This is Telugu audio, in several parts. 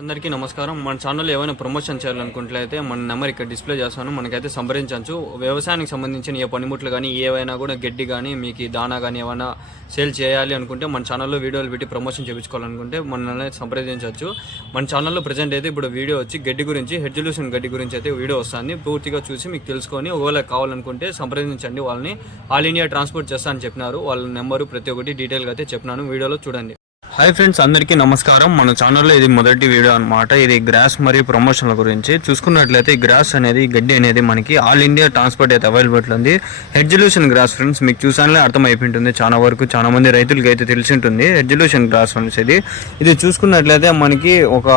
అందరికీ నమస్కారం. మన ఛానల్లో ఏమైనా ప్రమోషన్ చేయాలనుకుంటే మన నెంబర్ ఇక్కడ డిస్ప్లే చేస్తాను. మనకైతే సంప్రదించవచ్చు. వ్యవసాయానికి సంబంధించిన ఏ పనిముట్లు కానీ ఏవైనా కూడా గడ్డి కానీ మీకు దానా కానీ ఏమైనా సేల్ చేయాలి అనుకుంటే మన ఛానల్లో వీడియోలు పెట్టి ప్రమోషన్ చేయించుకోవాలనుకుంటే మనల్ని సంప్రదించవచ్చు. మన ఛానల్లో ప్రజెంట్ అయితే ఇప్పుడు వీడియో వచ్చి గడ్డి గురించి హెడ్జల్యూషన్ గడ్డి గురించి అయితే వీడియో వస్తుంది. పూర్తిగా చూసి మీకు తెలుసుకొని ఒకవేళ కావాలనుకుంటే సంప్రదించండి. వాళ్ళని ఆల్ ఇండియా ట్రాన్స్పోర్ట్ చేస్తా అని చెప్పినారు. వాళ్ళ నెంబరు ప్రతి ఒక్కటి డీటెయిల్గా అయితే చెప్పినాను. వీడియోలో చూడండి. హాయ్ ఫ్రెండ్స్ అందరికీ నమస్కారం. మన ఛానల్లో ఇది మొదటి వీడియో అనమాట ఇది గ్రాస్ మరియు ప్రమోషన్ల గురించి. చూసుకున్నట్లయితే ఈ గ్రాస్ అనేది గడ్డి అనేది మనకి ఆల్ ఇండియా ట్రాన్స్పోర్ట్ అయితే అవైలబుల్ ఉంది. హెడ్జల్యూషన్ గ్రాస్ ఫ్రెండ్స్ మీకు చూసానే అర్థమైపోయింటుంది చాలా వరకు చాలా మంది రైతులకి అయితే తెలిసి ఉంటుంది. హెడ్జల్యూషన్ గ్రాస్ ఫ్రెండ్స్ ఇది. ఇది చూసుకున్నట్లయితే మనకి ఒక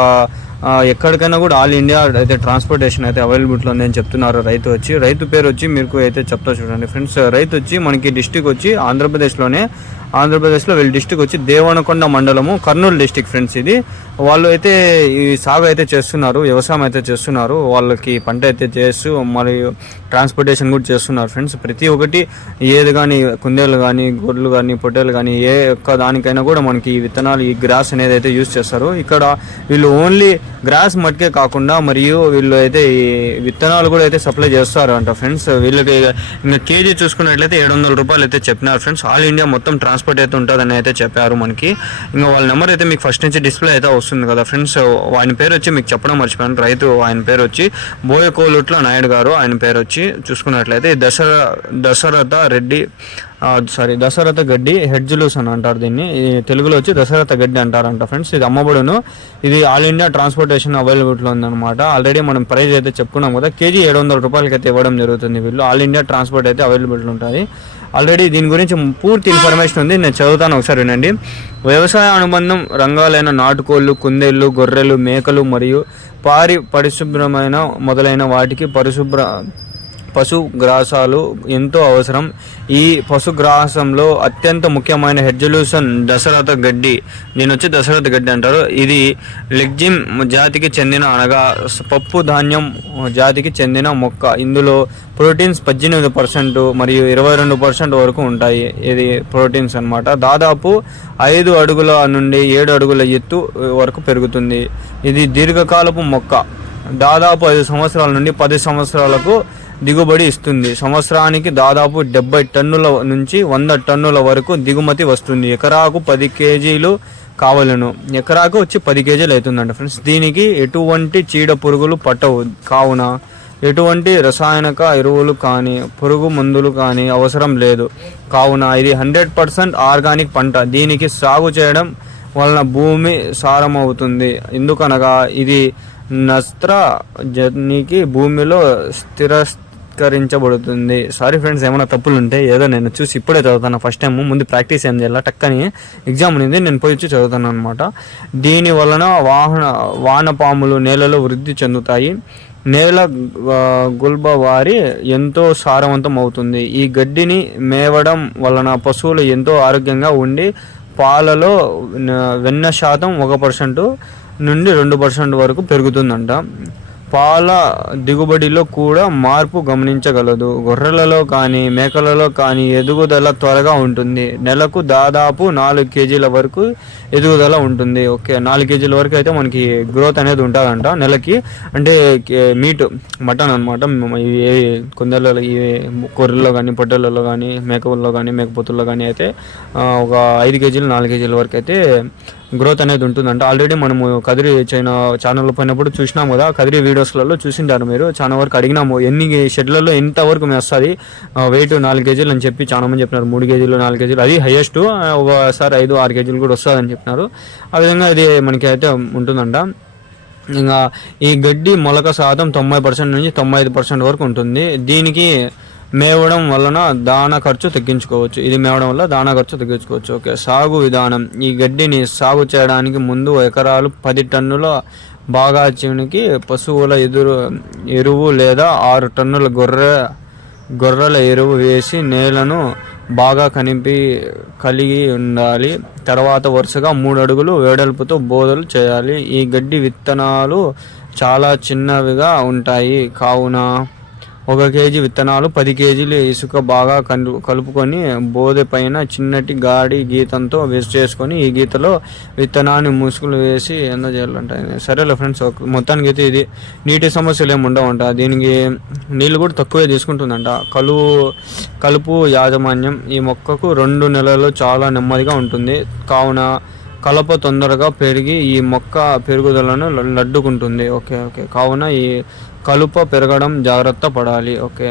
ఎక్కడికైనా కూడా ఆల్ ఇండియా అయితే ట్రాన్స్పోర్టేషన్ అయితే అవైలబుల్ ఉంది అని చెప్తున్నారు రైతు వచ్చి. రైతు పేరు వచ్చి మీకు అయితే చెప్తా చూడండి ఫ్రెండ్స్ రైతు వచ్చి మనకి డిస్టిక్ వచ్చి ఆంధ్రప్రదేశ్లోనే ఆంధ్రప్రదేశ్లో వీళ్ళ డిస్టిక్ వచ్చి దేవనకొండ మండలము కర్నూలు డిస్టిక్ ఫ్రెండ్స్ ఇది. వాళ్ళు అయితే ఈ సాగు అయితే చేస్తున్నారు వ్యవసాయం అయితే చేస్తున్నారు వాళ్ళకి పంట అయితే చేస్తూ మరియు ట్రాన్స్పోర్టేషన్ కూడా చేస్తున్నారు ఫ్రెండ్స్ ప్రతి ఒక్కటి ఏది కానీ కుందేలు కానీ గొర్రెలు కానీ పొట్టేలు కానీ ఏ ఒక్క దానికైనా కూడా మనకి ఈ విత్తనాలు ఈ గ్రాస్ అనేది అయితే యూజ్ చేస్తారు. ఇక్కడ వీళ్ళు ఓన్లీ గ్రాస్ మట్టుకే కాకుండా మరియు వీళ్ళు అయితే ఈ విత్తనాలు కూడా అయితే సప్లై చేస్తారు అంట ఫ్రెండ్స్ వీళ్ళకి ఇంకా కేజీ చూసుకున్నట్లయితే ఏడు వందల రూపాయలు అయితే చెప్పినారు ఫ్రెండ్స్ ఆల్ ఇండియా మొత్తం ట్రాన్స్ ట్రాన్స్పోర్ట్ అయితే ఉంటుందని అయితే చెప్పారు మనకి. ఇంకా వాళ్ళ నెంబర్ అయితే మీకు ఫస్ట్ నుంచి డిస్ప్లే అయితే వస్తుంది కదా ఫ్రెండ్స్. ఆయన పేరు వచ్చి మీకు చెప్పడం మర్చిపోయాను. రైతు ఆయన పేరు వచ్చి బోయకోలుట్ల నాయుడు గారు ఆయన పేరు వచ్చి చూసుకున్నట్లయితే దసరా దశరథ రెడ్డి సారీ దశరథ గడ్డి హెడ్జులూస్ అని అంటారు దీన్ని. ఈ తెలుగులో వచ్చి దశరథ గడ్డి అంటారంట ఫ్రెండ్స్. ఇది అమ్మబడును ఇది ఆల్ ఇండియా ట్రాన్స్పోర్టేషన్ అవైలబిలిటీలో ఉందన్నమాట. ఆల్రెడీ మనం ప్రైస్ అయితే చెప్పుకున్నాం కదా. కేజీ ఏడు వందల రూపాయలకి అయితే ఇవ్వడం జరుగుతుంది వీళ్ళు. ఆల్ ఇండియా ట్రాన్స్పోర్ట్ అయితే అవైలబిలిటీ ఉంటుంది ఆల్రెడీ దీని గురించి పూర్తి ఇన్ఫర్మేషన్ ఉంది. నేను చదువుతాను ఒకసారి వినండి. వ్యవసాయ అనుబంధం రంగాలైన నాటుకోళ్ళు కుందేళ్ళు గొర్రెలు మేకలు మరియు పారి పరిశుభ్రమైన మొదలైన వాటికి పరిశుభ్ర పశుగ్రాసాలు ఎంతో అవసరం. ఈ పశుగ్రాసంలో అత్యంత ముఖ్యమైన హెడ్జల్యూషన్ దశరథ గడ్డి. దీని వచ్చి దశరథ గడ్డి అంటారు. ఇది లెగ్జిమ్ జాతికి చెందిన అనగా పప్పు ధాన్యం జాతికి చెందిన మొక్క. ఇందులో ప్రోటీన్స్ పద్దెనిమిది పర్సెంట్ మరియు ఇరవై రెండు పర్సెంట్ వరకు ఉంటాయి. ఇది ప్రోటీన్స్ అనమాట దాదాపు ఐదు అడుగుల నుండి ఏడు అడుగుల ఎత్తు వరకు పెరుగుతుంది. ఇది దీర్ఘకాలపు మొక్క. దాదాపు ఐదు సంవత్సరాల నుండి పది సంవత్సరాలకు దిగుబడి ఇస్తుంది. సంవత్సరానికి దాదాపు డెబ్బై టన్నుల నుంచి వంద టన్నుల వరకు దిగుమతి వస్తుంది. ఎకరాకు పది కేజీలు కావలను. ఎకరాకు వచ్చి పది కేజీలు అవుతుందంట ఫ్రెండ్స్. దీనికి ఎటువంటి చీడ పురుగులు పట్టవు. కావున ఎటువంటి రసాయనిక ఎరువులు కానీ పురుగు మందులు కానీ అవసరం లేదు. కావున ఇది హండ్రెడ్ పర్సెంట్ ఆర్గానిక్ పంట. దీనికి సాగు చేయడం వలన భూమి సారమవుతుంది. ఎందుకనగా ఇది నస్త్ర జర్నీకి భూమిలో స్థిరస్కరించబడుతుంది సారీ ఫ్రెండ్స్ ఏమైనా తప్పులు ఉంటే ఏదో నేను చూసి ఇప్పుడే చదువుతాను. ఫస్ట్ టైం ముందు ప్రాక్టీస్ ఏం చేయాలి? టక్కని ఎగ్జామ్ ఉంది నేను పోయి వచ్చి చదువుతాను అనమాట దీని వలన వాహన వానపాములు నేలలో వృద్ధి చెందుతాయి. నేల గుల్బ వారి ఎంతో సారవంతం అవుతుంది. ఈ గడ్డిని మేవడం వలన పశువులు ఎంతో ఆరోగ్యంగా ఉండి పాలలో వెన్న శాతం ఒక పర్సెంట్ నుండి రెండు పర్సెంట్ వరకు పెరుగుతుందంట. పాల దిగుబడిలో కూడా మార్పు గమనించగలదు. గొర్రెలలో కానీ మేకలలో కానీ ఎదుగుదల త్వరగా ఉంటుంది. నెలకు దాదాపు నాలుగు కేజీల వరకు ఎదుగుదల ఉంటుంది. ఓకే నాలుగు కేజీల వరకు అయితే మనకి గ్రోత్ అనేది ఉంటుందంట నెలకి. అంటే మీట్ మటన్ అనమాట ఏ కొందరిలో గొర్రెల్లో కానీ పొట్టెలలో కానీ మేకల్లో కానీ మేకపోతుల్లో కానీ అయితే ఒక ఐదు కేజీలు నాలుగు కేజీల వరకు అయితే గ్రోత్ అనేది ఉంటుందంట. ఆల్రెడీ మనము కదిరి చైనా ఛానల్లో పోయినప్పుడు చూసినాము కదా కదిరి వీడియోస్లలో చూసింటారు మీరు. చాలా వరకు అడిగినాము ఎన్ని షెడ్లలో ఎంత వరకు మేము వస్తుంది వెయిట్ నాలుగు కేజీలు అని చెప్పి చాలా మంది చెప్పినారు. మూడు కేజీలు నాలుగు కేజీలు అది హైయెస్ట్ ఒకసారి ఐదు ఆరు కేజీలు కూడా వస్తుందని చెప్పినారు. ఆ విధంగా ఇది మనకి అయితే ఉంటుందంట. ఇంకా ఈ గడ్డి మొలక శాతం తొంభై పర్సెంట్ నుంచి తొంభై ఐదు పర్సెంట్ వరకు ఉంటుంది. దీనికి మేవడం వలన దాన ఖర్చు తగ్గించుకోవచ్చు. ఇది మేవడం వల్ల దాన ఖర్చు తగ్గించుకోవచ్చు. ఓకే సాగు విధానం. ఈ గడ్డిని సాగు చేయడానికి ముందు ఎకరాలు పది టన్నుల బాగా చినికి పశువుల ఎదురు ఎరువు లేదా ఆరు టన్నుల గొర్రె గొర్రెల ఎరువు వేసి నేలను బాగా కనిపి కలిగి ఉండాలి. తర్వాత వరుసగా మూడు అడుగులు వెడల్పుతో బోధలు చేయాలి. ఈ గడ్డి విత్తనాలు చాలా చిన్నవిగా ఉంటాయి. కావున ఒక కేజీ విత్తనాలు పది కేజీలు ఇసుక బాగా కలు కలుపుకొని బోదె పైన చిన్నటి గాడి గీతంతో వేస్ట్ చేసుకొని ఈ గీతలో విత్తనాన్ని ముసుగులు వేసి ఎంతో చేయాలంట? సరేలే ఫ్రెండ్స్ ఒక- మొత్తానికి అయితే ఇది నీటి సమస్యలు ఏమి ఉండవంట. దీనికి నీళ్ళు కూడా తక్కువే తీసుకుంటుందంట. కలువు కలుపు యాజమాన్యం ఈ మొక్కకు రెండు నెలలు చాలా నెమ్మదిగా ఉంటుంది. కావున కలప తొందరగా పెరిగి ఈ మొక్క పెరుగుదలను లడ్డుకుంటుంది. Okay okay. కావున ఈ కలుప పెరగడం జాగ్రత్త పడాలి. ఓకే.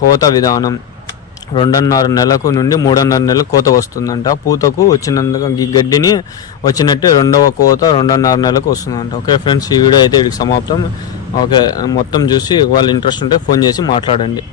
కోత విధానం. రెండున్నర నెలకు నుండి మూడున్నర నెలలకు కోత వస్తుందంట. పూతకు వచ్చినందుకు ఈ గడ్డిని వచ్చినట్టు రెండవ కోత రెండున్నర నెలకు వస్తుందంట. ఓకే ఫ్రెండ్స్ ఈ వీడియో అయితే వీడికి సమాప్తం. ఓకే మొత్తం చూసి వాళ్ళు ఇంట్రెస్ట్ ఉంటే ఫోన్ చేసి మాట్లాడండి.